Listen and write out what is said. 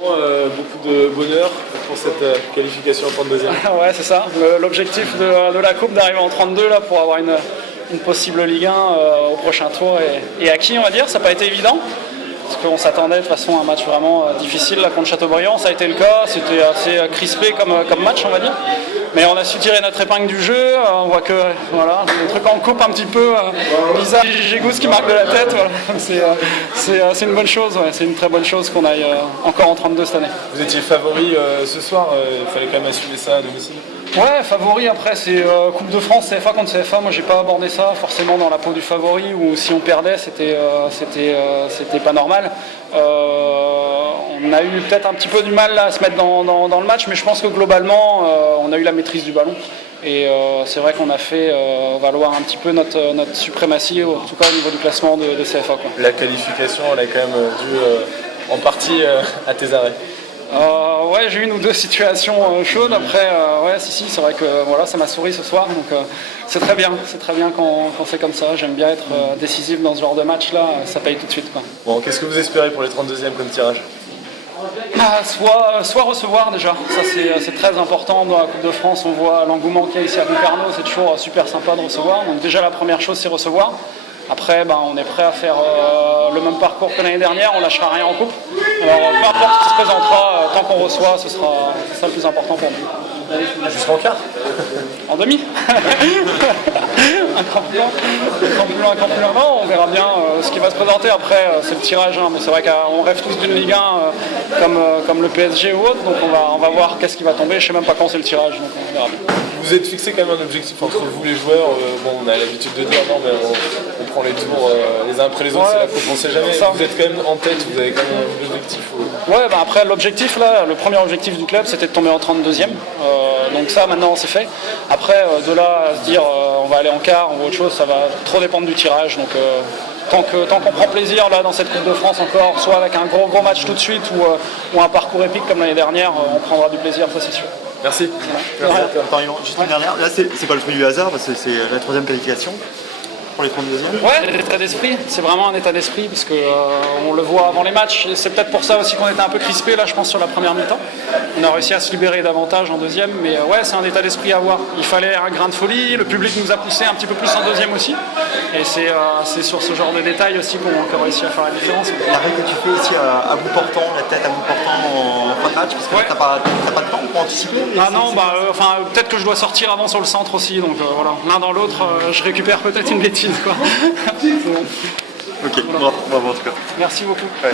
Beaucoup de bonheur pour cette qualification en 32e. Ouais, c'est ça. L'objectif de la Coupe, d'arriver en 32 là, pour avoir une possible Ligue 1 au prochain tour et acquis, on va dire. Ça n'a pas été évident. Parce qu'on s'attendait de toute façon à un match vraiment difficile là, contre Châteaubriand. Ça a été le cas. C'était assez crispé comme match, on va dire. Mais on a su tirer notre épingle du jeu. On voit que voilà, des trucs en coupe un petit peu bizarre. Gégous qui marque de la tête. Voilà. C'est une bonne chose. Ouais. C'est une très bonne chose qu'on aille encore en 32 cette année. Vous étiez favori ce soir. Il fallait quand même assumer ça à domicile. Ouais, favori après c'est Coupe de France, CFA contre CFA. Moi j'ai pas abordé ça forcément dans la peau du favori ou si on perdait c'était pas normal. On a eu peut-être un petit peu du mal là, à se mettre dans le match, mais je pense que globalement on a eu la maîtrise du ballon et c'est vrai qu'on a fait valoir un petit peu notre suprématie, en tout cas au niveau du classement de CFA. Quoi. La qualification elle est quand même due en partie à tes arrêts. Ouais, j'ai eu une ou deux situations chaudes. Après, ouais, si, c'est vrai que voilà, ça m'a souri ce soir. Donc, c'est très bien quand c'est comme ça. J'aime bien être décisif dans ce genre de match-là. Ça paye tout de suite. Quoi. Bon, qu'est-ce que vous espérez pour les 32e comme tirage ? Soit recevoir déjà. Ça, c'est très important. Dans la Coupe de France, on voit l'engouement qu'il y a ici à Concarneau. C'est toujours super sympa de recevoir. Donc, déjà, la première chose, c'est recevoir. Après, on est prêt à faire le même parcours que l'année dernière, on lâchera rien en coupe. Alors, peu importe ce qui se présentera, tant qu'on reçoit, ce sera ça le plus important pour nous. Jusqu'en quart ? En demi. Un cran plus loin. Non, on verra bien ce qui va se présenter. Après, c'est le tirage, hein, mais c'est vrai qu'on rêve tous d'une Ligue 1 comme le PSG ou autre, donc on va voir qu'est-ce qui va tomber. Je sais même pas quand c'est le tirage, donc on verra bien. Vous êtes fixé quand même un objectif entre vous les joueurs. Bon, on a l'habitude de dire non, mais on prend les tours les uns après les autres, ouais, c'est la coupe, on sait jamais. Vous êtes quand même en tête, vous avez quand même un objectif. Ouais, après l'objectif là, le premier objectif du club, c'était de tomber en 32e. Donc ça, maintenant, c'est fait. Après, de là à se dire on va aller en quart ou autre chose, ça va trop dépendre du tirage. Donc tant qu'on prend plaisir là dans cette Coupe de France encore, soit avec un gros match tout de suite ou un parcours épique comme l'année dernière, on prendra du plaisir, ça c'est sûr. Merci. Voilà. Juste une dernière, là c'est pas le fruit du hasard parce que c'est la 3e qualification pour les 32e. Ouais, l'état d'esprit, c'est vraiment un état d'esprit parce que on le voit avant les matchs. C'est peut-être pour ça aussi qu'on était un peu crispé là, je pense, sur la première mi-temps. On a réussi à se libérer davantage en deuxième, mais ouais, c'est un état d'esprit à avoir. Il fallait un grain de folie, le public nous a poussé un petit peu plus en deuxième aussi, et c'est sur ce genre de détails aussi qu'on a réussi à faire la différence. L'arrêt que tu fais ici à bout portant, la tête à bout portant en fin de match, parce que ouais. t'as pas de temps pour anticiper. Non, peut-être que je dois sortir avant sur le centre aussi, donc voilà, l'un dans l'autre, je récupère peut-être une bêtise. Quoi. Ok, bravo en tout cas. Merci beaucoup. Ouais.